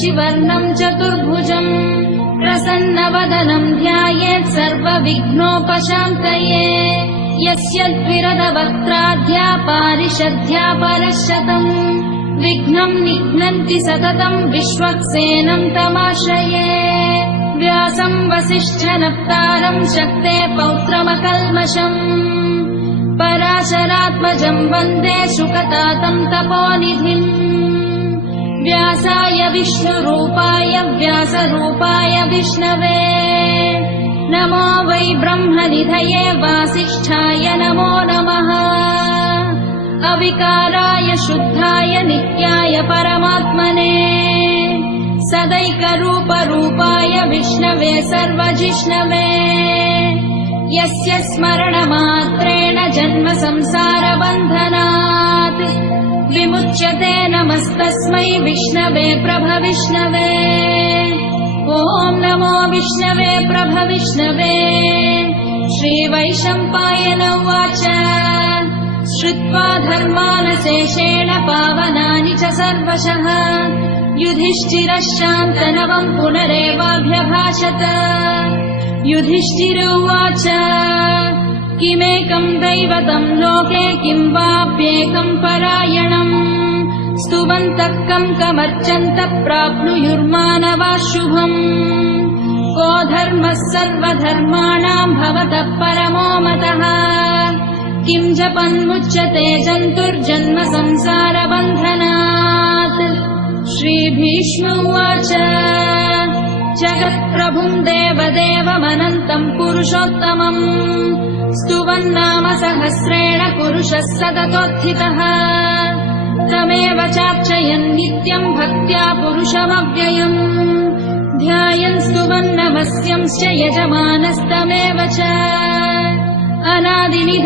शशिवर्णं चतुर्भुजम् प्रसन्नवदनं ध्यायेत् सर्वविघ्नोपशान्तये यस्य द्विरदवक्त्राद्या पारिषद्या परशतम् विघ्नं निघ्नन्ति सततं विश्वक्सेनं तमाश्रये व्यासं वसिष्ठनप्तारं शक्ते पौत्रमकल्मषम् पराशरात्मजं वन्दे शुकतातं तपोनिधिम् व्यासाय विष्णुरूपाय व्यासरूपाय विष्णवे नमो वै ब्रह्मनिधये वासिष्ठाय नमो नमः अविकाराय शुद्धाय नित्याय परमात्मने सदैकरूपरूपाय विष्णवे सर्वजिष्णवे यस्य स्मरणमात्रेण जन्म संसारबन्धनात् विमुच्यते नमस्तस्मै विष्णवे प्रभविष्णवे ॐ नमो विष्णवे प्रभविष्णवे श्रीवैशम्पायन उवाच श्रुत्वा धर्मानशेषेण पावनानि च सर्वशः युधिष्ठिरः शान्तनवं पुनरेवाभ्यभाषत युधिष्ठिर उवाच किमेकं दैवतं लोके किं वाप्येकं परायणम् स्तुवन्तः कमर्चन्तः प्राप्नुयुर्मानवाः शुभम् को धर्मः सर्वधर्माणां भवतः परमो मतः किं जपन्मुच्यते जन्तुर्जन्म संसारबन्धनात् श्रीभीष्म उवाच जगत्प्रभुं देवदेवमनन्तं पुरुषोत्तमम् स्तुवन्नाम सहस्रेण पुरुषः सततोत्थितः तमेव चार्चयन् नित्यं भक्त्या पुरुषमव्ययम् ध्यायन् स्तुवन्नमस्यंश्च यजमानस्तमेव च अनादिनिधनम्